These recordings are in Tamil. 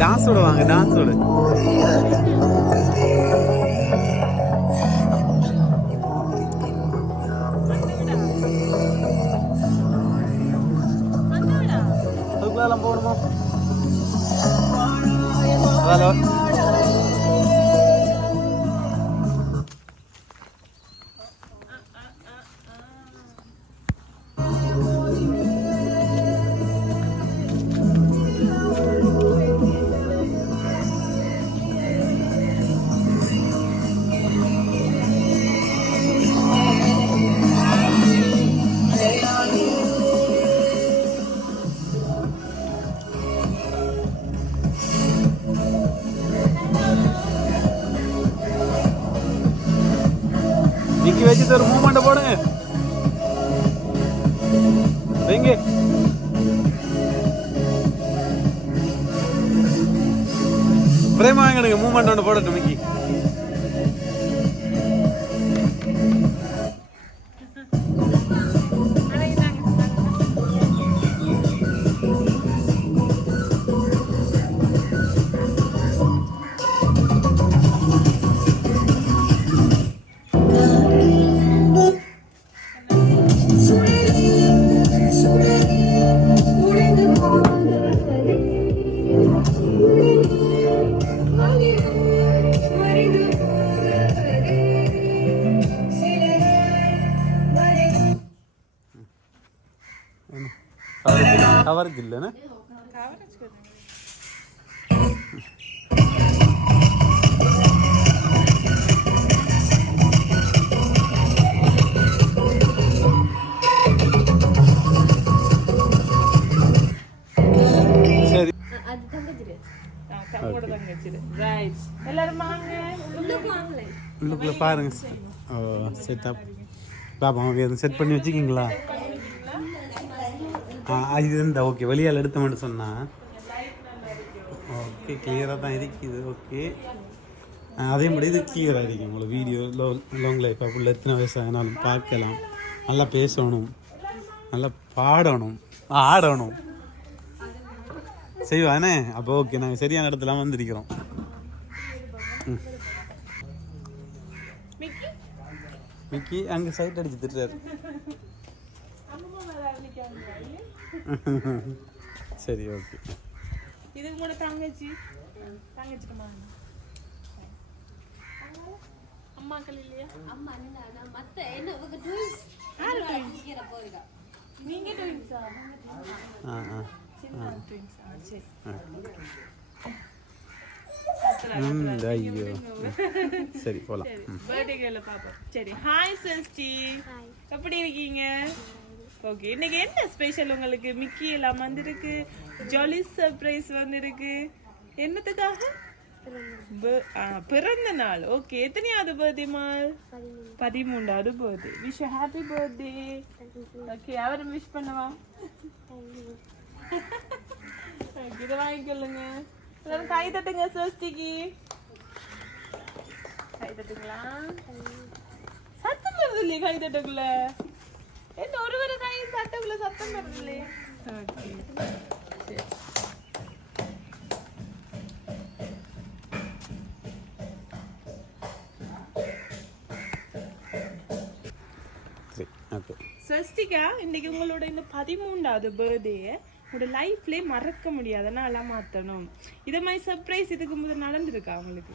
டான்ஸோட வாங்க, டான்ஸோட. அதுக்குள்ளெல்லாம் போகணுமா? ஹலோ, நிக்க வச்சுட்டு ஒரு மூமெண்ட் போடுங்க. வைங்க. பிரேமா வாங்கிடுங்க, மூமெண்ட் ஒன்று போடட்டும் மிக்கி. கவரேஜ் இல்லைன்னா சரி. உள்ளுக்குள்ள பாருங்க. ஓ செட்டப் பாப்பா எதுவும் செட் பண்ணி வச்சுக்கிங்களா? இது இருந்தா ஓகே. வெளியால் எடுத்த மட்டும் சொன்னா ஓகே, கிளியராக தான் இருக்குது. ஓகே, அதே மாதிரி இது கிளியராக இருக்குது. உங்களுக்கு வீடியோ லாங் லைஃப் அப்படிள்ள எத்தனை வயசானாலும் பார்க்கலாம். நல்லா பேசணும், நல்லா பாடணும், ஆடணும் செய்வானே. அப்போ ஓகே, நாங்கள் சரியான இடத்துல வந்திருக்கிறோம். மிக்கி அங்கே சைட் அடிச்சு திட்டுறாரு. சரி ஓகே. இதுக்கு கூட தங்கச்சி அம்மாக்கள் இல்லையா? அம்மா மத்த என்ன உங்க ட்வின்ஸ் ஆறு போறீங்க. நீங்க ட்வின்ஸா? சின்ன ட்வின்ஸா? சரி. ஐயோ சரி போலாம். பர்த்டே கேர்ல பாப்பா. சரி, ஹாய் சஷ்டி, எப்படி இருக்கீங்க? ஓகே, இன்னைக்கு என்ன ஸ்பெஷல் உங்களுக்கு? மிக்கி எல்லாம் வந்திருக்கு, ஜாலி சர்ப்ரைஸ் வந்திருக்கு. என்னத்துக்காக? பிறந்த நாள். ஓகே, எத்தனையாவது பர்த்டே மால்? 13வது birthday. Wish happy birthday. Okay, அவரை விஷ் பண்ணவா? இதை வாங்கிக்கொள்ளுங்க. எல்லாரும் கை தட்டுங்க சஷ்டிக்கு. கை தட்டுங்களா? சத்தம் வருது இல்லையே கை தட்டுக்குள்ள? என்ன ஒருவரை கை தட்டுக்குள்ள சத்தம் வருது இல்லையே? சஷ்டிகா, இன்னைக்கு உங்களோட இந்த 13வது பர்த்டே உங்களோட லைஃப்லேயே மறக்க முடியாதுன்னா எல்லாம் மாற்றணும். இதை மாதிரி சர்ப்ரைஸ் இதுக்கு முதல் நடந்திருக்கா உங்களுக்கு?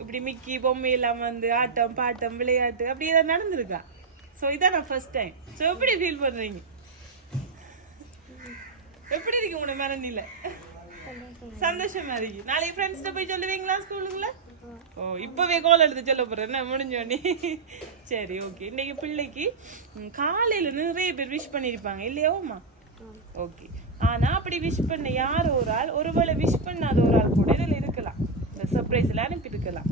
இப்படி மிக்கி பொம்மை எல்லாம் வந்து ஆட்டம் பாட்டம் விளையாட்டு அப்படி ஏதாவது நடந்திருக்கா? ஸோ இதான் நான் ஃபர்ஸ்ட் டைம். ஸோ எப்படி ஃபீல் பண்ணுறீங்க? எப்படி இருக்கு உங்களோட மனநிலை? சந்தோஷமா இருக்கு. நாளைக்கு ஃப்ரெண்ட்ஸ்கிட்ட போய் சொல்லுவீங்களா ஸ்கூலுக்குள்ள? ஓ, இப்பவே கோல் எடுத்து சொல்ல போறேன் என்ன முடிஞ்சோடனே. சரி ஓகே. இன்னைக்கு பிள்ளைக்கு காலையில நிறைய பேர் விஷ் பண்ணியிருப்பாங்க இல்லையாவுமா? ஓகே, ஆனா அப்படி விஷ் பண்ண யார் ஒரு ஆள், ஒருவேளை விஷ் பண்ணாத ஒரு ஆள் கூட இதில் இருக்கலாம். இந்த சர்ப்ரைஸ்ல அனுப்பி இருக்கலாம்.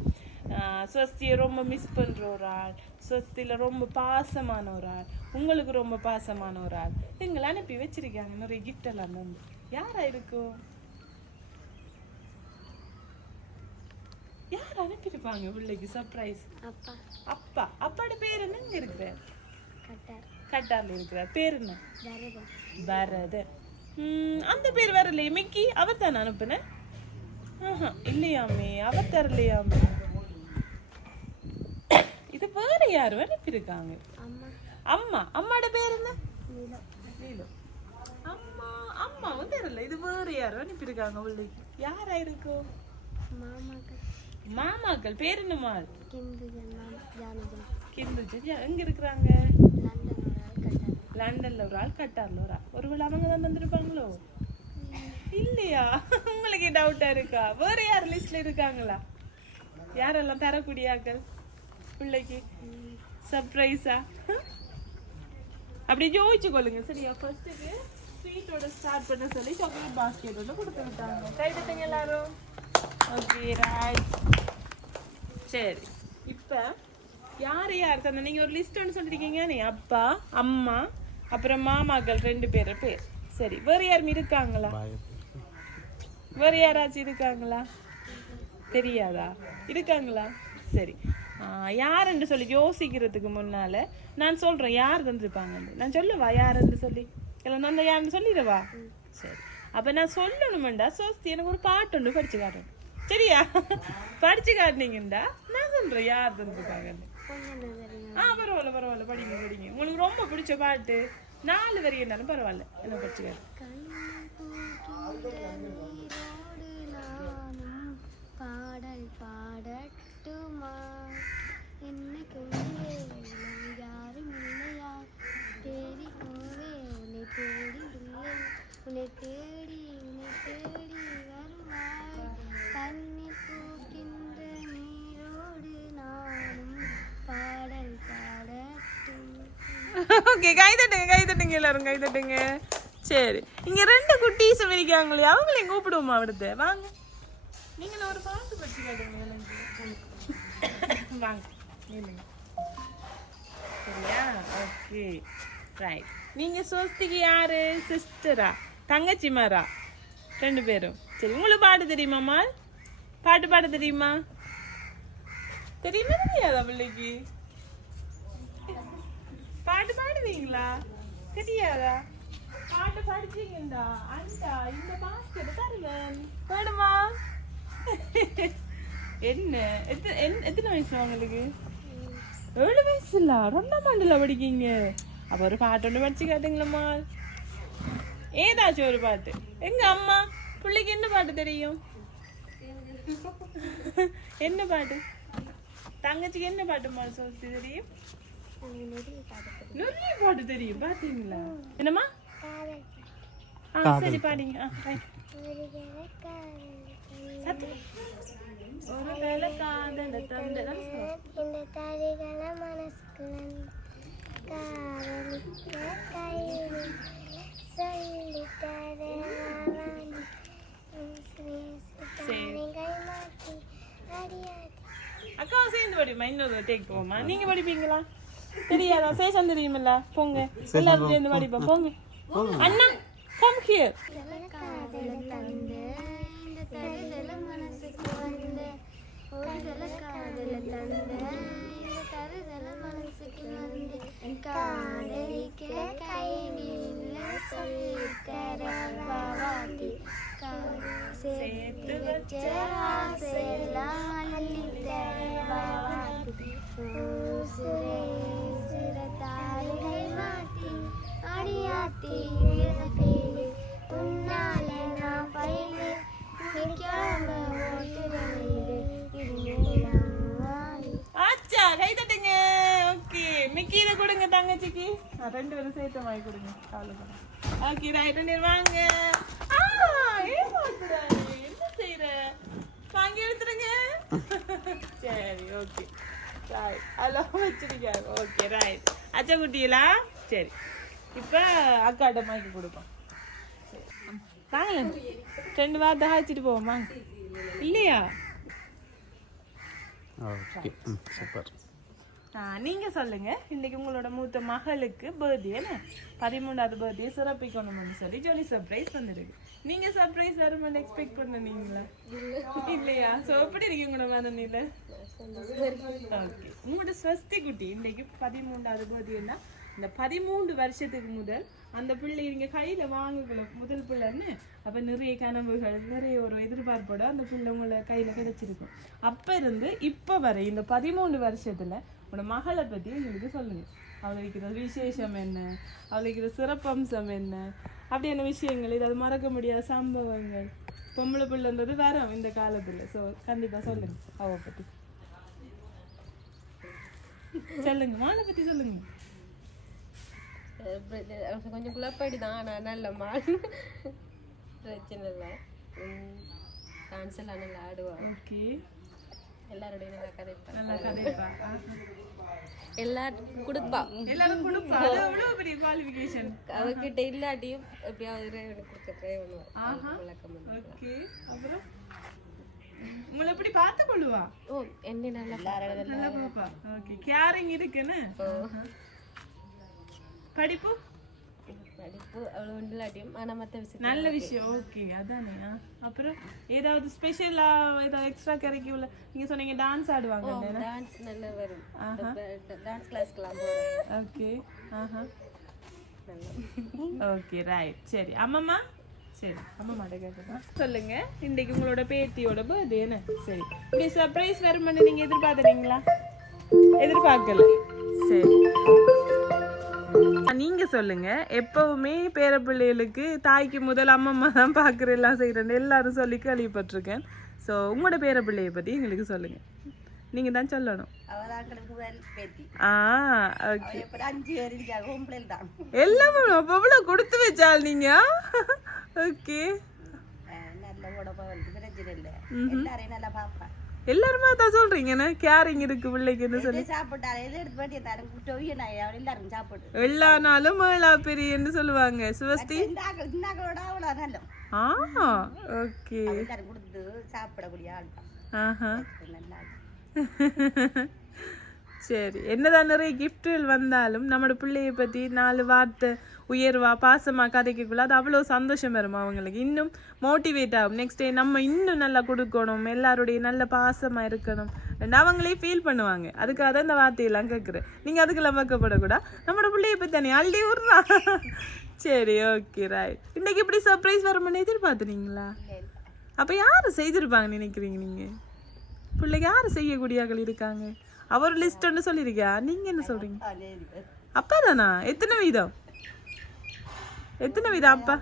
ஸ்வஸ்தியை ரொம்ப மிஸ் பண்ற ஒரு ஆள், ஸ்வஸ்தியில ரொம்ப பாசமான ஒரு ஆள், உங்களுக்கு ரொம்ப பாசமான ஒரு ஆள் எங்களை அனுப்பி வச்சிருக்காங்க. நிறைய கிஃப்ட் எல்லாம் வந்து யாரா இருக்கும்? யார் அனுப்பியிருப்பாங்க பிள்ளைக்கு சர்ப்ரைஸ்? அப்பா. அப்பா. அப்பாட பேர் என்ன? இங்க இருக்கிறார், கட்டார்ல இருக்கிறார். பேர் என்ன? பரதர். அந்த பேர் வரலையே. மிக்கி அவர் தான் அனுப்புனேன். இல்லையாமே, அவ தரலையாமே. இது வேற யாரு அனுப்பியிருக்காங்க? அம்மா. அம்மாட பேர் என்ன? நீலு. அம்மா அம்மாவும் தெரியல. இது வேற யாரும் அனுப்பியிருக்காங்க உள்ளுக்கு. யாரா இருக்கும்? மாமாக்கள் பேர் என்னமா? எங்க இருக்கிறாங்க? லண்டன்ல ஒரு ஆள், கட்டார்ல ஒரு ஆள். ஒருவேளை அவங்க தான் தந்திருப்பாங்களோ? இல்லையா? உங்களுக்கு டவுட்டா இருக்கா? வேற யார் லிஸ்ட்ல இருக்காங்களா? யாரெல்லாம் தரக்கூடிய ஆக்கள் பிள்ளைக்கு சர்ப்ரைஸா? அப்படி யோசிச்சு கொள்ளுங்க சரியா. ஃபர்ஸ்ட்டுக்கு ஸ்வீட்டோட ஸ்டார்ட் பண்ண சொல்லி சாக்லேட் பாஸ்கெட் ஒன்று கொடுத்து விட்டாங்க. கை தட்டுங்க எல்லாரும். Okay right. சரி, இப்போ யார் யார் தந்த? நீங்கள் ஒரு லிஸ்ட் ஒன்று சொல்லியிருக்கீங்க. நீ அப்பா, அம்மா, அப்புறம் மாமாக்கள் 2 பேர் பேர். சரி, வேறு யாரும் இருக்காங்களா? வேறு யாராச்சும் இருக்காங்களா? தெரியாதா? இருக்காங்களா? சரி, யாருன்னு சொல்லி யோசிக்கிறதுக்கு முன்னால நான் சொல்றேன் யார் தந்துருப்பாங்கன்னு. நான் சொல்லவா யாருன்னு சொல்லி? இல்லை நான் யாருன்னு சொல்லிடவா? சரி, அப்போ நான் சொல்லணுமெண்டா சோஸ்தி எனக்கு ஒரு பாட்டு ஒன்று படிச்சு காட்டணும் சரியா? படிச்சு காட்டினீங்கண்டா நான் சொல்றேன் யார் தந்துருப்பாங்கன்னு. பரவாயில்ல பரவாயில்ல, படிங்க படிங்க. உங்களுக்கு ரொம்ப பிடிச்ச பாட்டு 4 வரி என்னாலும் பரவாயில்ல, என்ன படிச்சு காட்டு. பாடல் பாடட்டுமா என்னைக்கு யாரும் இல்லையா தேடி போவே உன்னை தேடி இல்லை உன்னை தேடி வருவாய் தண்ணீர் பூக்கின்ற நீரோடு நானும் பாடல் பாடட்டுமா. ஓகே, கை தட்டுங்க எல்லாரும் கை தட்டுங்க. சரி, இங்க 2 குட்டீஸும் இருக்காங்களே, அவங்களையும் கூப்பிடுவோமா? அடுத்து வாங்க, நீங்களும் ஒரு பாட்டு படிச்சு காட்டுங்க. வாங்க சரியா? Okay right. நீங்க சோஸ்திக்கு யாரு? சிஸ்டரா? தங்கச்சி மாரா? 2 பேரும். சரி, உங்களுக்கு பாட்டு தெரியுமாம்மா? பாட்டு பாட தெரியுமா? தெரியுமா தெரியாதா பிள்ளைக்கு? பாட்டு பாடுவீங்களா? தெரியாதா? பாட்டு படிச்சீங்கடா அண்டா இந்த பாஸ்கெட் தருவேன் வேணுமா? என்ன எத்தனை வயசு உங்களுக்கு? 7 வயசுல 2ஆம் ஆண்டுல படிக்கீங்க. அப்ப ஒரு பாட்டு ஒன்று படிச்சு காட்டுங்களம்மா. ஏதாச்சும் ஒரு பாட்டு. எங்க அம்மா பிள்ளைக்கு என்ன பாட்டு தெரியும்? என்ன பாட்டு? தங்கச்சிக்கு என்ன பாட்டுமா சொல்லி தெரியும்? நிறைய பாட்டு தெரியும். பாத்தீங்களா? என்னம்மா? சரி பாடிங்க. ஒரு வேளை காதல தந்த இந்த தரிகள மனசுக்கு காதலிக்க கையில் சொல்லி தரவானி மாற்றி அடியாதி. அக்காவும் சேர்ந்து படிப்போமா? இன்னொரு டேக் போவோமா? நீங்க படிப்பீங்களா? தெரியாதா? சேஷன் தெரியுமில்ல? போங்க எல்லாரும் சேர்ந்து படிப்போம். போங்க அண்ணா, கம் ஹியர். காதல தந்து இந்த தரிகள மனசுக்கு வந்து ஒரு காதல தந்து இந்த தரிகள மனசுக்கு வந்து காதலிக்க கையில் சொல்லி தரவாதி சேர்த்து வச்ச ஆசையெல்லாம் அள்ளி தரவாதி சிறத்தாரிகை மாற்றி அடியாத்தி உன்னாலே நான் பயிலே பிடிக்காம ஓட்டுறது ஆச்சா, கை தட்டுங்க. ஓகே, மிக்கி இதை கொடுங்க தங்கச்சிக்கு. 2 பேரும் சேர்த்து வாங்கி கொடுங்க. ஓகே ரைட், வாங்க. என்ன செய்யற? வாங்கி எடுத்துருங்க. சரி ஓகே ரைட், அதெல்லாம் வச்சிருக்காரு. ஓகே ரைட், அச்சா குட்டிகளா? சரி, இப்போ அக்காட்ட மாய்க்கு கொடுப்போம். வாங்க 2 வார்த்தை ஹாய்ச்சிட்டு போவோமா? இல்லையா? Okay super. நீங்க சொல்லுங்க, இன்னைக்கு உங்களோட மூத்த மகளுக்கு பர்த்டே, 13வது பர்த்டே சிறப்பிக்கணும்னு சொல்லி ஜாலி சர்ப்ரைஸ் வந்துருக்கு. நீங்க சர்ப்ரைஸ் வரும்போது எக்ஸ்பெக்ட் பண்ணீங்களா? இல்லையா? ஸோ எப்படி இருக்கு உங்களோட மனநிலை? ஓகே, உங்களோட ஸ்வஸ்தி குட்டி இன்னைக்கு 13வது பர்த்டேன்னா இந்த 13 வருஷத்துக்கு முதல் அந்த பிள்ளை நீங்க கையில வாங்கல முதல் பிள்ளைன்னு அப்ப நிறைய கனவுகள் நிறைய ஒரு எதிர்பார்ப்போட அந்த பிள்ளை உங்களை கையில கிடைச்சிருக்கும். அப்ப இருந்து இப்ப வரை இந்த 13 வருஷத்துல உங்களோட மகளை பத்தி எங்களுக்கு சொல்லுங்க. அவளுக்கு இருக்கிற விசேஷம் என்ன, அவளுக்கு இருக்கிற சிறப்பம்சம் என்ன, அப்படியான விஷயங்கள், இதை மறக்க முடியாத சம்பவங்கள். பொம்பளை பிள்ளைன்றது வேற இந்த காலத்துல. ஸோ கண்டிப்பா சொல்லுங்க அவ பத்தி சொல்லுங்க, மாலை பத்தி சொல்லுங்க. கொஞ்சம் குழப்பாடி தான், ஆனால் நல்ல மாடு பிரச்சனை இல்லை. டான்ஸ் எல்லாம் நல்லா ஆடுவான். ஓகே, எல்லாரோடையும் நல்லா கதைப்பா. நல்லா கதைப்பா. எல்லாருக்கும் கொடுப்பா. எல்லாரும் கொடுப்பா. அது எவ்வளவு பெரிய குவாலிஃபிகேஷன். அவகிட்ட இல்லாட்டியும் எப்படியாவது இறைவனுக்கு கொடுக்க ட்ரை பண்ணுவான். ஆஹா, விளக்கம். ஓகே. அப்புறம் உங்களை எப்படி பார்த்து கொள்ளுவா? ஓ, என்ன நல்லா நல்லா பாப்பா. ஓகே, கேரிங் இருக்குன்னு. படிப்பு படிப்பு அவ்வளோ இல்லாட்டியும் ஆனால் மற்ற விஷயம் நல்ல விஷயம். ஓகே, அதானே. அப்புறம் ஏதாவது ஸ்பெஷலா ஏதாவது எக்ஸ்ட்ரா கரிக்குலர் நீங்க சொன்னீங்க டான்ஸ் ஆடுவாங்க. டான்ஸ் நல்லா வரும். டான்ஸ் கிளாஸ்க்குலாம் போகிறேன். ஓகே. ஆஹா, ஓகே, ரைட். சரி அம்மம்மா, சரி அம்மம்மாட்ட கேட்குறேன். சொல்லுங்க, இன்னைக்கு உங்களோட பேத்தியோட பர்த்டே என்ன? சரி, இப்படி சர்ப்ரைஸ் வருமானு நீங்க எதிர்பார்த்துறீங்களா? எதிர்பார்க்கல. சரி, நீங்க சொல்லுங்க. எப்பவுமே பேர பிள்ளைகளுக்கு தாய்க்கு முதல் அம்மம்மா தான் பாக்குற எல்லாம் செய்யறேன்னு எல்லாரும் சொல்லி கேள்விப்பட்டிருக்கேன். ஸோ உங்களோட பேர பிள்ளைய பத்தி எங்களுக்கு சொல்லுங்க. நீங்க தான் சொல்லணும். எல்லாமே எவ்வளவு கொடுத்து வச்சால் நீங்க. ஓகே, எல்லாருமா தான் சொல்றீங்க. கேரிங் இருக்கு பிள்ளைக்குன்னு சொல்லி எல்லா நாளும் மேலா பெரியன்னு சொல்லுவாங்க. சுவஸ்தி ஓகே. சரி, என்னதான் நிறைய கிஃப்ட்கள் வந்தாலும் நம்மளோட பிள்ளைய பத்தி 4 வார்த்தை உயர்வா பாசமா கதைக்குள்ள அது அவ்வளோ சந்தோஷம் வரும். அவங்களுக்கு இன்னும் மோட்டிவேட் ஆகும். நெக்ஸ்ட் டே நம்ம இன்னும் நல்லா கொடுக்கணும், எல்லாருடைய நல்ல பாசமா இருக்கணும், அவங்களே ஃபீல் பண்ணுவாங்க. அதுக்காக தான் இந்த வார்த்தையெல்லாம் கேட்குறேன். நீங்க அதுக்கெல்லாம் வைக்கப்படக்கூடாது. நம்மளோட பிள்ளைய பத்தி தானே அள்ளி விடுறா. சரி, ஓகே, ரைட். இன்னைக்கு இப்படி சர்ப்ரைஸ் வருமானு எதிர்பார்த்துனீங்களா? அப்ப யாரு செய்திருப்பாங்கன்னு நினைக்கிறீங்க நீங்க? பிள்ளைக்கு யாரு செய்யக்கூடியாக்கள் இருக்காங்க? அவர் லிஸ்ட் ஒன்று சொல்லியிருக்கியா? நீங்க என்ன சொல்றீங்க? அப்பா தானா? எத்தனை வீதம் அப்பா?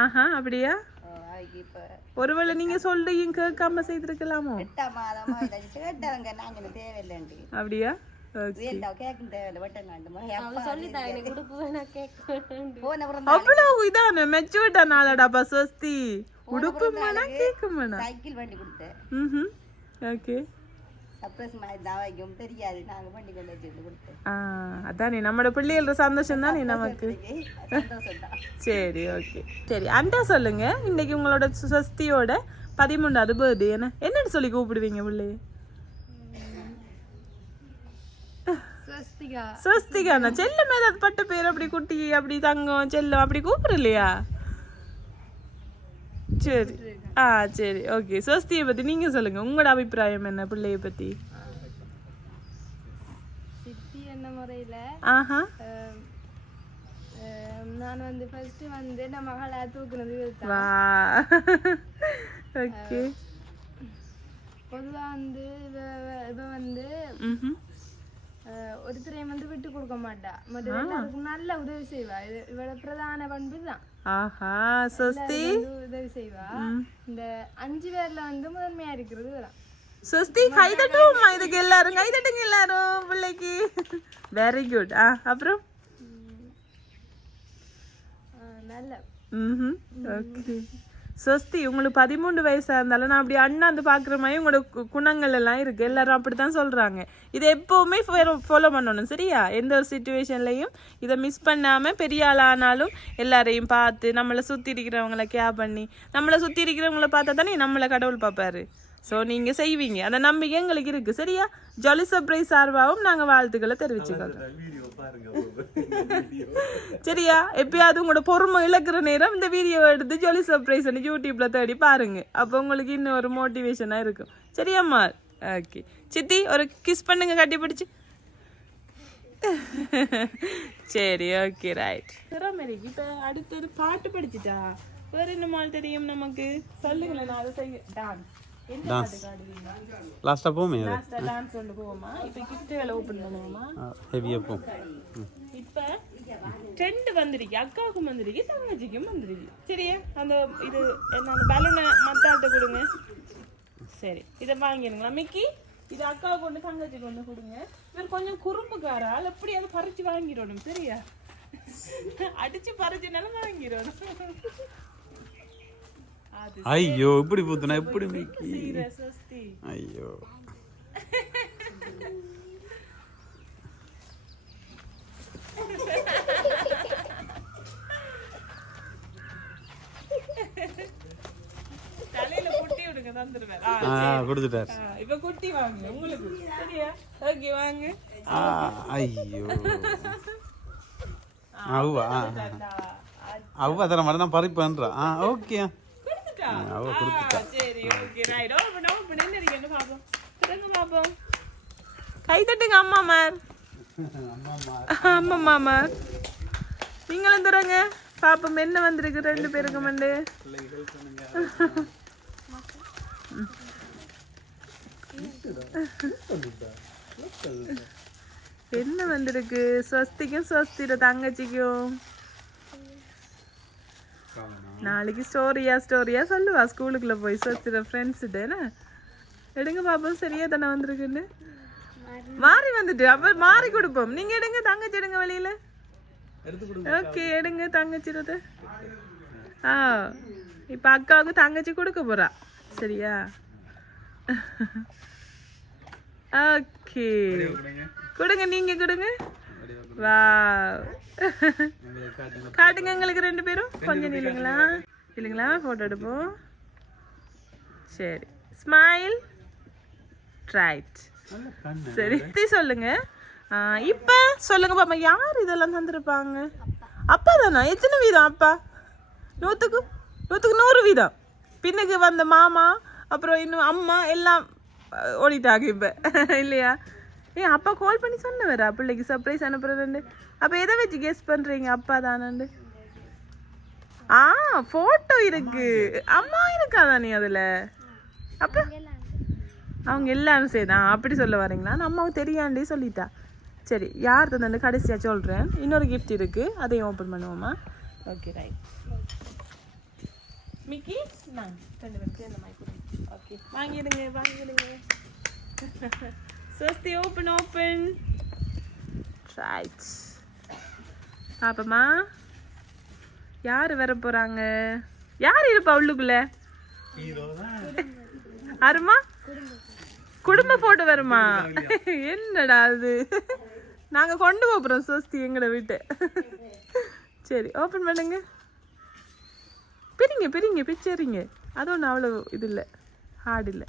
ஆஹா, அப்படியா? ஒருவேளை நீங்க சொல்றீங்க கேட்காம செய்திருக்கலாமோ? அப்படியா? அவ்வளவு இதான மெச்சூர்டா நாளடாப்பா ஸ்வஸ்தி. உடுப்பு வேணா கேட்க வேணா. சைக்கிள் வண்டி கொடுத்தேன். ஓகே, அதானே நம்மளோட பிள்ளைகளோட சந்தோஷம் தானே நமக்கு. சரி, ஓகே. சரி அண்டா சொல்லுங்க, இன்னைக்கு உங்களோட ஸ்வஸ்தியோட 13வது பர்த்டே என்னன்னு சொல்லி கூப்பிடுவீங்க பிள்ளைய? ஸ்வஸ்திகானா செல்லம் ஏதாவது பட்ட பேர் அப்படி குட்டி அப்படி தங்கம் செல்லம் அப்படி கூப்பிடு இல்லையா? சரி, சரி, ஓகே. ஸ்வஸ்தியை பத்தி நீங்க சொல்லுங்க, உங்களோட அபிப்பிராயம் என்ன பிள்ளைய பத்தி? சித்தி என்ன முறையில நான் ஃபர்ஸ்ட் நம்ம மகளை தூக்குனது. வா, ஓகே. பொதுவா இவ ஒருத்தரையும் விட்டு கொடுக்க மாட்டா, எல்லாருக்கும் நல்ல உதவி செய்வா. இவளோட பிரதான பண்பு தான். உதவி செய்வா. இந்த 5 பேர்ல முதன்மையா இருக்கிறது தான். சுஸ்தி கைதட்டுமா? இதுக்கு எல்லாரும் கைதட்டுங்க எல்லாரும் பிள்ளைக்கு. Very good. அப்புறம் நல்ல ஓகே. ஸ்வஸ்தி, உங்களுக்கு 13 வயசா இருந்தாலும் நான் அப்படி அண்ணாந்து பாக்குற மாதிரி உங்களோட குணங்கள் எல்லாம் இருக்கு. எல்லாரும் அப்படித்தான் சொல்றாங்க. இதை எப்பவுமே ஃபாலோ பண்ணணும், சரியா? எந்த ஒரு சிச்சுவேஷன்லையும் இதை மிஸ் பண்ணாம பெரிய ஆளானாலும் எல்லாரையும் பார்த்து நம்மளை சுத்தி இருக்கிறவங்களை கேர் பண்ணி நம்மளை சுத்தி இருக்கிறவங்களை பார்த்தா தானே நம்மளை கடவுள் பார்ப்பாரு. ஸோ நீங்க செய்வீங்க, அந்த நம்பிக்கை எங்களுக்கு இருக்கு, சரியா? ஜாலி சர்ப்ரைஸ் சார்பாகவும் நாங்க வாழ்த்துக்களை தெரிவிச்சுக்கிறோம், சரியா? எப்பயாவது உங்களோட பொறுமை இழக்கிற நேரம் இந்த வீடியோ எடுத்து ஜாலி சர்ப்ரைஸ் யூடியூப்ல தேடி பாருங்க. அப்போ உங்களுக்கு இன்னும் ஒரு மோட்டிவேஷனா இருக்கும், சரியாம்மா? ஓகே. சித்தி, ஒரு கிஸ் பண்ணுங்க கட்டி பிடிச்சு. சரி ஓகே ரைட் திறமைக்கு இப்போ அடுத்தது பாட்டு படிச்சுட்டா வேற என்ன மாதிரி தெரியும் நமக்கு சொல்லுங்களேன் நான் அதை செய்ய டான்ஸ் என்ன பாட்டு பாடுவீங்க லாஸ்ட்டாக போமே அது லாஸ்ட்டாக டான்ஸ் கொண்டு போவோமா இப்போ கிஃப்ட்டுகளை ஓப்பன் பண்ணுவோமா ஹெவியாக போ இப்போ 2 வந்திருக்கு அக்காவுக்கும் வந்திருக்கு தங்கச்சிக்கும் வந்திருக்கு சரியா அந்த இது என்ன அந்த பலூனை மத்தாட்ட கொடுங்க சரி இதை வாங்கிடுங்களா மிக்கி இது அக்காவுக்கு கொண்டு தங்கச்சிக்கு கொண்டு கொடுங்க இவர் கொஞ்சம் குறும்புக்காரால் எப்படி அதை பறிச்சு வாங்கிடணும் சரியா அடிச்சு பறிச்சுனாலும் வாங்கிடணும் ஐயோ இப்படி பூத்துனா எப்படி மிக்கி ஸ்வஸ்தி ஐயோ தலையில குட்டி விடுங்க தந்துருவேன் கொடுத்துட்டார் இப்ப குட்டி வாங்க உங்களுக்கு சரியா ஓகே வாங்க ஐயோ அவ்வா அவ்வா தர மாதிரி தான் பறிப்பேன்றா ஓகே அவ கொடுத்துட்டா சரி ஓகே ரைட் ஓபன் ஓபன் என்ன இருக்கு பாப்போம் திறங்க பாப்போம் கை தட்டுங்க அம்மா மார் அம்மா மாமா நீங்களும் தரங்க பாப்போம் என்ன வந்திருக்கு 2 பேருக்கு மண்டு என்ன வந்திருக்கு ஸ்வஸ்திக்கும் ஸ்வஸ்திர தங்கச்சிக்கும் நாளைக்கு ஸ்டோரியா சொல்லுவா ஸ்கூலுக்குள்ள போய் ஸ்வஸ்திர ஃப்ரெண்ட்ஸ்ட்டு என்ன எடுங்க பாப்போம் சரியா தானே வந்திருக்குன்னு மாறி வந்துட்டு அப்ப மாறி கொடுப்போம் நீங்க எடுங்க தங்கச்சி எடுங்க வெளியில ஓகே எடுங்க தங்கச்சிரத இப்ப அக்காவுக்கு தங்கச்சி கொடுக்க போறா சரியா ஓகே கொடுங்க நீங்க கொடுங்க வா காட்டுங்க எங்களுக்கு 2 பேரும் கொஞ்சம் இல்லைங்களா போட்டோ எடுப்போம் சரி ஸ்மைல் ரைட் சரி சொல்லுங்க இப்ப சொல்லுங்க பாப்பா யார் இதெல்லாம் தந்திருப்பாங்க அப்பா தானா எத்தனை வீதம் அப்பா 100க்கு 100 வீதம் பின்னுக்கு வந்த மாமா அப்புறம் இன்னும் அம்மா எல்லாம் ஓடிட்டாங்க இப்ப இல்லையா அப்பா கால் பண்ணி சொன்னவரா பிள்ளைக்கு சர்ப்ரைஸ் அனுப்புறதுண்டு அப்ப எதை வச்சு கெஸ் பண்றீங்க அப்பா தானு போட்டோ இருக்கு அம்மா இருக்காதா நீ அதுல அப்ப அவங்க எல்லாரும் சரிதான் அப்படி சொல்ல வரீங்களா அம்மாவும் தெரியாண்டே சொல்லிட்டா சரி யார் தந்து கடைசியாக சொல்கிறேன் இன்னொரு கிஃப்ட் இருக்குது அதையும் ஓப்பன் பண்ணுவோமா ஓகே ரைட் மிக்கி நான் 2 பேரும் சேர்ந்த மாதிரி ஓகே வாங்கிடுங்க ஸ்வஸ்தி ஓப்பன் ரைட் பாப்பமா யார் வர போகிறாங்க யார் இருப்பா உள்ளுக்குள்ள அருமா குடும்ப போட்டோ வருமா என்னடா அது நாங்க கொண்டு போறோம் ஸ்வஸ்தி எங்கட வீட்டு சரி ஓபன் பண்ணுங்க பிரிங்க பிச்சரிங்க அது ஒன்றும் அவ்வளோ இது இல்லை ஹார்ட் இல்லை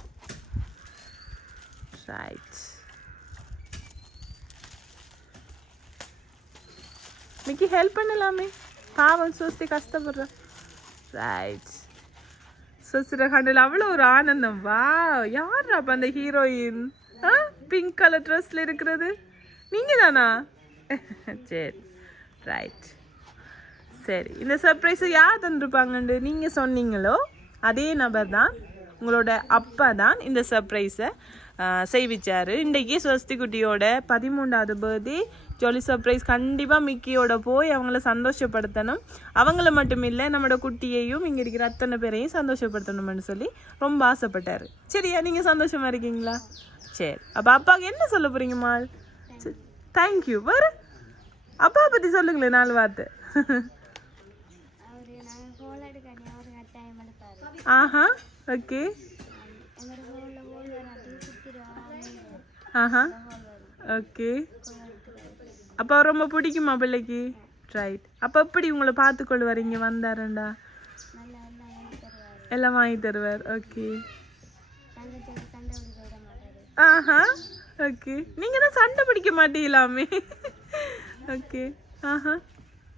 ரைட் மிக்கி ஹெல்ப் பண்ணலாமே பாவம் ஸ்வஸ்தி கஷ்டப்படுற ரைட் சுசிர கண்டில் அவ்வளோ ஒரு ஆனந்தம் வா யார் அப்ப அந்த ஹீரோயின் பிங்க் கலர் ட்ரெஸ்ல இருக்கிறது நீங்க தானா சரி ரைட் சரி இந்த சர்ப்ரைஸை யார் தந்துருப்பாங்கன்னு நீங்கள் சொன்னீங்களோ அதே நபர் தான் உங்களோட அப்பா தான் இந்த சர்ப்ரைஸை செய்விச்சார். இன்றைக்கி ஸ்வஸ்தி குட்டியோட 13வது பர்த்டே ஜாலி சர்ப்ரைஸ். கண்டிப்பாக மிக்கியோட போய் அவங்கள சந்தோஷப்படுத்தணும். அவங்கள மட்டும் இல்லை நம்மளோட குட்டியையும் இங்கே இருக்கிற அத்தனை பேரையும் சந்தோஷப்படுத்தணும்னு சொல்லி ரொம்ப ஆசைப்பட்டார். சரியா, நீங்கள் சந்தோஷமாக இருக்கீங்களா? சரி, அப்போ அப்பாவுக்கு என்ன சொல்ல போகிறீங்கம்மா? தேங்க்யூ. வேறு அப்பா பற்றி சொல்லுங்களேன் 4 வார்த்தை. ஆஹா, ஓகே. ஆஹா, ஓகே. அப்போ ரொம்ப பிடிக்குமா பிள்ளைக்கு? ரைட். அப்போ எப்படி உங்களை பார்த்துக்கொள்வார்? இங்கே வந்தாருண்டா எல்லாம் வாங்கி தருவார். ஓகே. ஆஹா, ஓகே. நீங்கள் தான் சண்டை பிடிக்க மாட்டீங்களாமே. ஓகே. ஆஹா,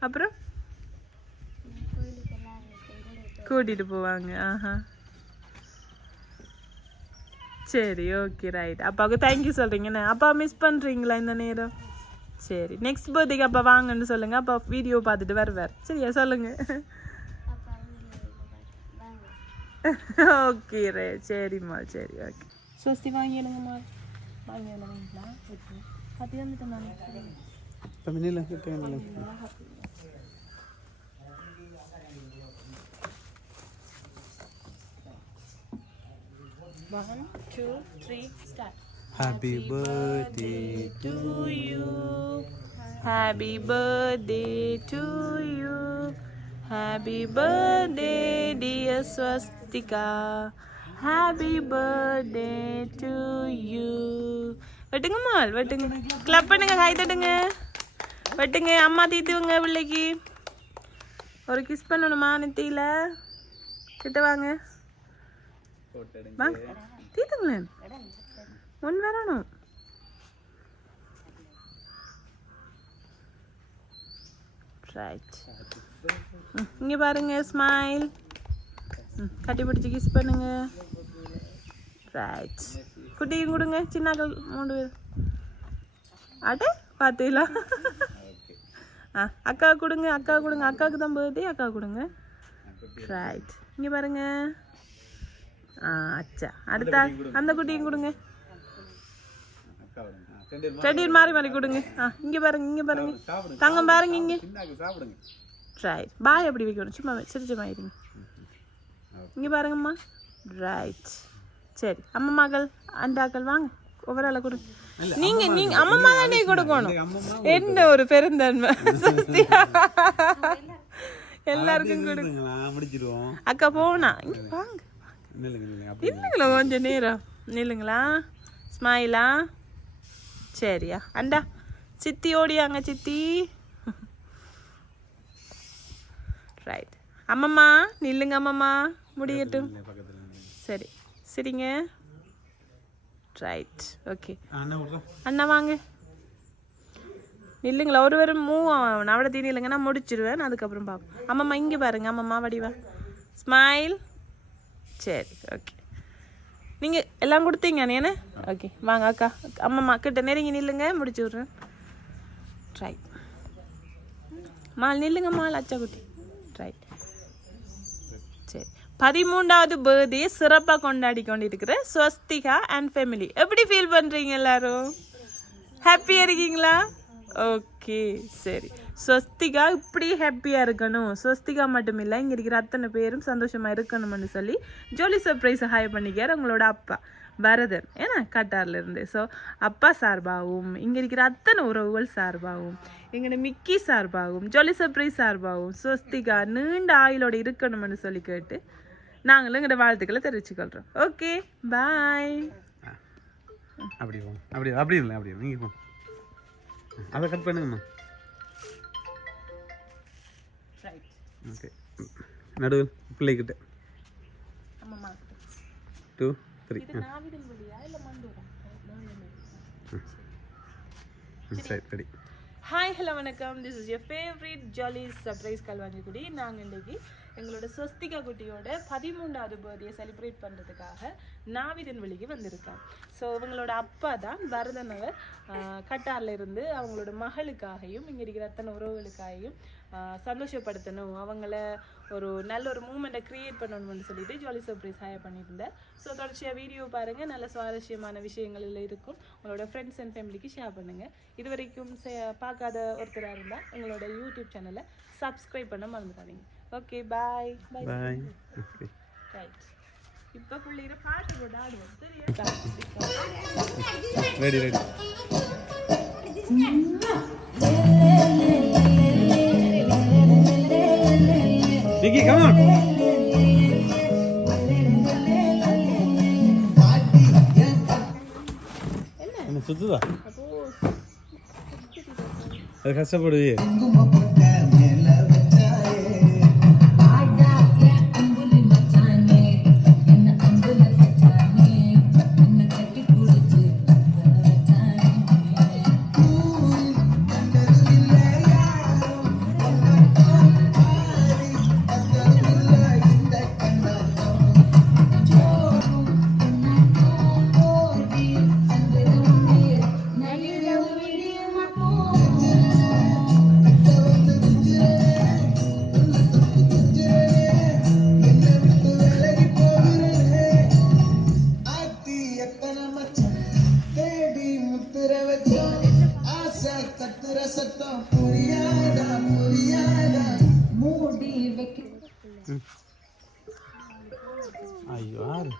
அப்புறம் கூட்டிகிட்டு போவாங்க. ஆஹா, சரி, ஓகே, ரைட். அப்பாவுக்கு தேங்க்யூ சொல்கிறீங்கண்ணே. அப்பா மிஸ் பண்ணுறீங்களா இந்த நேரம்? சரி நெக்ஸ்ட் பர்த்டேக்கு அப்போ வாங்கன்னு சொல்லுங்க, அப்போ வீடியோ பார்த்துட்டு வருவார். சரியா சொல்லுங்க. ஓகே ரே, சரிம்மா, சரி, ஓகே. ஸ்வஸ்தி வாங்கிடுங்கம்மா, வாங்கிடுங்களா? ஓகே, அது வந்துட்டு நான் தமிழில் கேட்டேன். 1, 2, 3 start. Happy birthday to you. Happy birthday to you. Happy birthday dear Swastika. Happy birthday to you. வெட்டுங்க மால், வெட்டுங்க. கிளப் பண்ணுங்க, கை தட்டுங்க. வெட்டுங்க, அம்மா தீத்துவங்க பிள்ளைக்கு. ஒரு கிஸ் பண்ணணுமா நெத்தியில? கிட்ட வாங்க. வாங்க தீத்துங்களேன், ஒன் வரணும். ரைட், இங்க பாருங்க, ஸ்மைல். கட்டி பிடிச்சி கிஸ் பண்ணுங்க. ரைட், குட்டியும் கொடுங்க, சின்னாக்கள் 3 பேர். அடே பார்த்தீங்களா? அக்கா கொடுங்க, அக்கா கொடுங்க, அக்காவுக்கு தான் பர்த்டே, அக்கா கொடுங்க. ரைட், இங்கே பாருங்க. அச்சா, அடுத்த அந்த குட்டியும் கொடுங்க. 2 மாறி மாறி கொடுங்க. இங்கே பாருங்க, இங்கே பாருங்க, தங்கம் பாருங்க இங்கே. ரைட், பாய் அப்படி வைக்கணும், சும்மா சிரிச்ச மாயிருங்க. இங்கே பாருங்கம்மா. ரைட், சரி, அம்மா மகள் அண்டாக்கள் வாங்க, ஒவ்வொரு ஆளை கொடுங்க. நீங்க நீங்க அம்மா தானே கொடுக்கணும். என்ன ஒரு பெருந்தன்மை. எல்லாருக்கும் கொடுங்க. அக்கா போனா இங்க வாங்க. இல்லைங்களா, கொஞ்சம் நேரம் நில்லுங்களா. ஸ்மைலா, சரியா? அண்டா சித்தி ஓடியாங்க, சித்தி. ரைட், அம்மம்மா நில்லுங்க, அம்மம்மா முடியட்டும். சரி, சரிங்க. Right, okay. அண்ணா வாங்க, நில்லுங்களா. ஒரு மூவ் ஆகணும், அவ்வளோ தீனி இல்லைங்க, நான் முடிச்சிருவேன், அதுக்கப்புறம் பார்ப்போம். அம்மம்மா இங்கே பாருங்க, அம்மம்மா வடிவா. ஸ்மைல், சரி, ஓகே. நீங்கள் எல்லாம் கொடுத்தீங்க நீ? ஓகே, வாங்க அக்கா, அம்மம்மா கிட்ட நெருங்கி நில்லுங்க, முடிச்சு விட்றேன். ரைட், மால் நில்லுங்க, மால் அச்சா குட்டி. ரைட், சரி. 13வது பர்த்டே சிறப்பாக கொண்டாடி கொண்டிருக்கிற ஸ்வஸ்திகா அண்ட் ஃபேமிலி. எப்படி ஃபீல் பண்ணுறீங்க எல்லாரும்? ஹாப்பியாக இருக்கீங்களா? ஓகே, சரி. ஸ்வஸ்திகா இப்படி ஹாப்பியாக இருக்கணும், ஸ்வஸ்திகா மட்டும் இல்லை, இங்கே இருக்கிற அத்தனை பேரும் சந்தோஷமாக இருக்கணும்னு சொல்லி ஜோலி சர்ப்ரைஸை ஹாய் பண்ணிக்கார் உங்களோட அப்பா பரதன், ஏன்னா கட்டார்லேருந்து. ஸோ அப்பா சார்பாகவும், இங்கே இருக்கிற அத்தனை உறவுகள் சார்பாகவும், எங்களோட மிக்கி சார்பாகவும், ஜோலி சர்ப்ரைஸ் சார்பாகவும் ஸ்வஸ்திகா நீண்ட ஆயுளோடு இருக்கணும்னு சொல்லி கேட்டு நாங்களும் எங்களோட வாழ்த்துக்களை தெரிவிச்சுக்கொள்கிறோம். ஓகே, பாய். அப்படி போங்க, அப்படி அப்படி இல்லை, அப்படி நீங்கள் போங்க, அதை கட் பண்ணுங்கம்மா. ஓகே, நடுவில் பிள்ளைகிட்ட 2, 3. சரி, ரெடி. ஹாய், ஹலோ, வணக்கம். This is your favourite jolly surprise Kalvanchikudi. நாங்கள் இன்றைக்கி எங்களோட ஸ்வஸ்திகா குட்டியோட 13வது பர்த்டே செலிப்ரேட் பண்ணுறதுக்காக நாவிதன்வெளிக்கு வந்திருக்கோம். ஸோ இவங்களோட அப்பா தான் பரதன். அவர் கட்டாரில் இருந்து அவங்களோட மகளுக்காகவும் இங்கே இருக்கிற அத்தனை உறவுகளுக்காகவும் சந்தோஷப்படுத்தணும், அவங்கள ஒரு நல்ல ஒரு மூமெண்ட்டை க்ரியேட் பண்ணணும்னு சொல்லிட்டு ஜாலி சர்ப்ரைஸ் ஹாயர் பண்ணியிருந்தேன். ஸோ தொடர்ச்சியாக வீடியோ பாருங்கள், நல்ல சுவாரஸ்யமான விஷயங்கள் இருக்கும். உங்களோட ஃப்ரெண்ட்ஸ் அண்ட் ஃபேமிலிக்கு ஷேர் பண்ணுங்கள். இது வரைக்கும் பார்க்காத ஒருத்தராக இருந்தால் எங்களோட யூடியூப் சேனலை சப்ஸ்கிரைப் பண்ண மறந்துடாதீங்க. ஓகே, பாய் பாய் பாய். ரைட், இப்போ பிள்ளைகிற பாட்டு போட்டு ஆடுவோம், சரியா? Ready ready. Vicky, come on. என்ன சுத்துதா? அது கஷ்டப்படுவியே. ஐயோ யாரு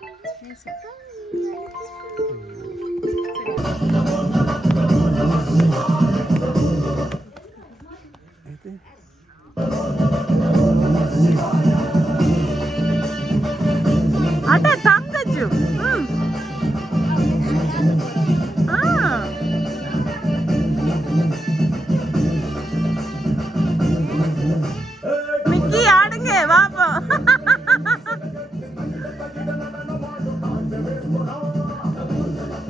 அட தங்கச்சு மிக்கி ஆடுங்க வாப்பா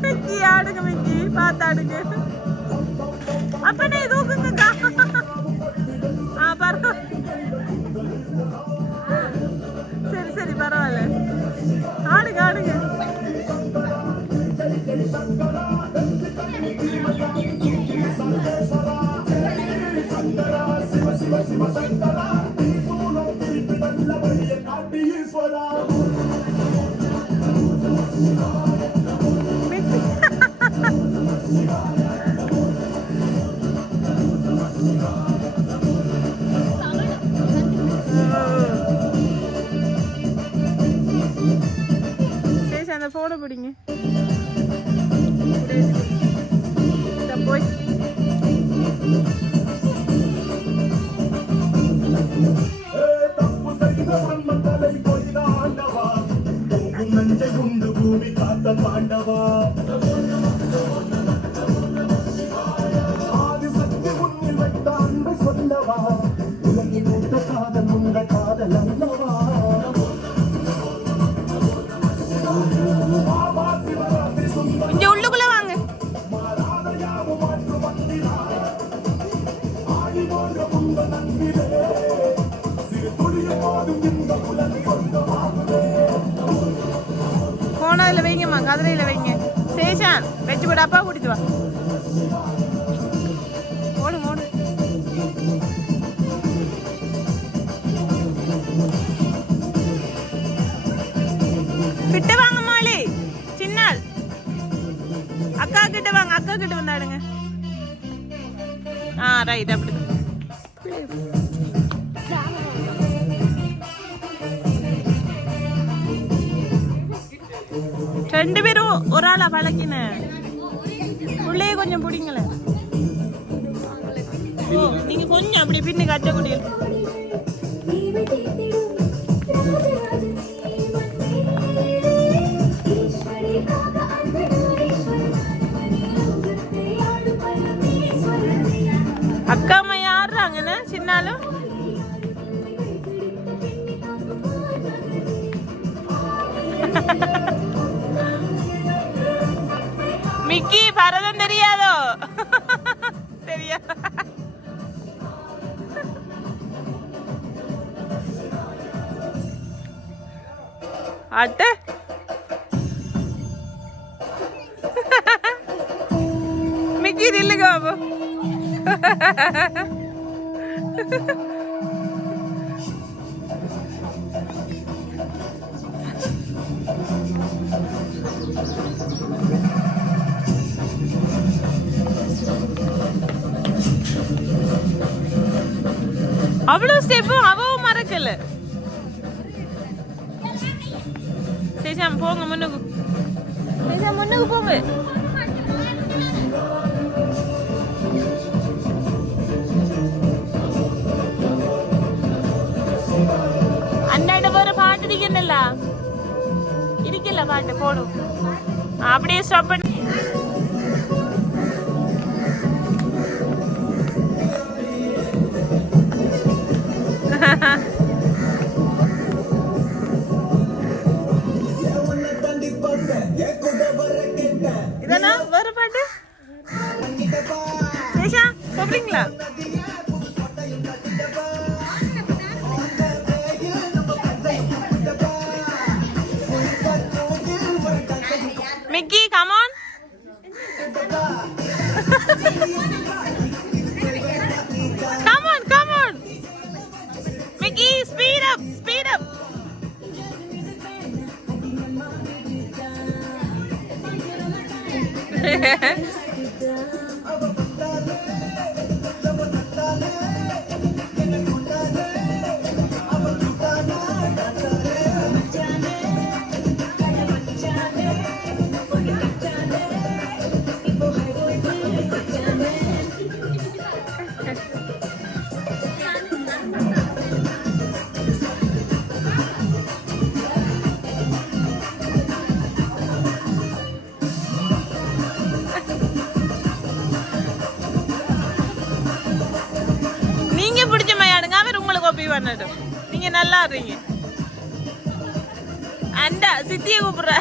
மிக்கி ஆடுங்க மிக்கி பார்த்தாடுங்க அப்பனே தூக்குங்கக்கா பரவாயில்ல சரி சரி பரவாயில்ல ஆடுங்க ஆடுங்க அந்த போட பிடிங்க போய் பாண்டவா ஆதிசக்தி உன்னில் வைத்த அன்பை சொல்லவா உலகில் வைத்த காதல் உங்கள் காதல் அல்லவா இங்க உள்ளுக்குள்ள வாங்க போனதுல வைங்கம்மா கதிரையில வைங்க சேஷான் வெச்சு போட அப்பா கூட்டிட்டு வா ஓடு ஓடு கிட்ட வாங்க மாலி சின்னால் அக்கா கிட்ட வாங்க அக்கா கிட்ட வந்தாடுங்க ரைட் அப்படி ரெண்டு பேரும் ஒரு ஆளா பழக்கின உள்ளே கொஞ்சம் பிடிங்கள நீங்க கொஞ்சம் அப்படி பின்னு கட்ட முடியும் அக்கா அம்மா யாருறாங்கன்னு சின்னாலும் மிக்கி பரதம் தெரியாதோ தெரியா அட்ட மிக்கி நில்லுங்க பாபு அவ்வளவு ஸ்டெப்பும் அவவும் மறக்கல சேஷாம் போங்க முன்னுக்கு சேஷாம் முன்னுக்கு போங்க அண்ணாட போற பாட்டு இருக்கல பாட்டு போடும் அப்படியே ஸ்டாப் பண்ணி இதனா வேற பாட்டு சேஷா போறீங்களா Mickey, come on. Come on. Mickey, speed up. பண்ணட்டும். நீங்க நல்லா இருக்கீங்க. அண்டா சித்தியை கூப்பிடுற.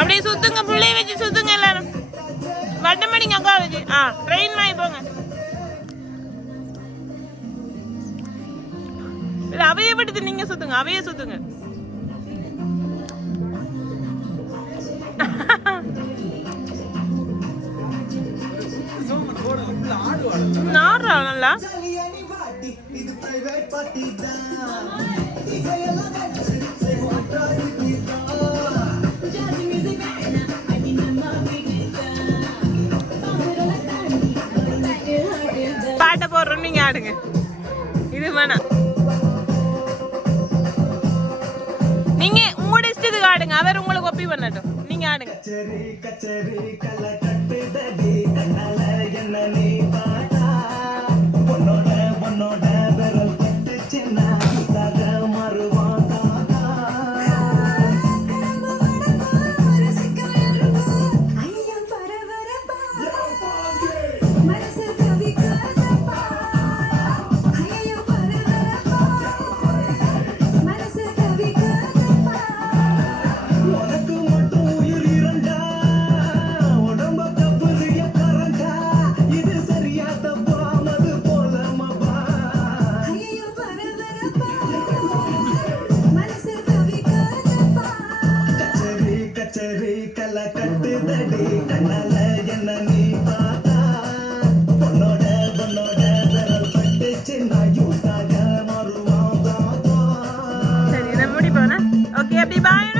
அப்படியே சுத்துங்க, புள்ளைய வச்சு சுத்துங்க எல்லாரும். வட்டமணிங்க அக்கா வச்சு ட்ரெயின் மாதிரி போங்க. அவைய விடுத்து நீங்க சுத்துங்க, அவைய சுத்துங்க. நாடுறா நல்லா. பாட்டை போடுறோம், நீங்க ஆடுங்க. இது வேணாம், நீங்க உங்களோட இஷ்டத்துக்கு ஆடுங்க. அவர் உங்களுக்கு ஒப்பி பண்ணட்டும், நீங்க ஆடுங்க. சரி, இதை முடிப்போம். ஓகே, அப்படி பாய்.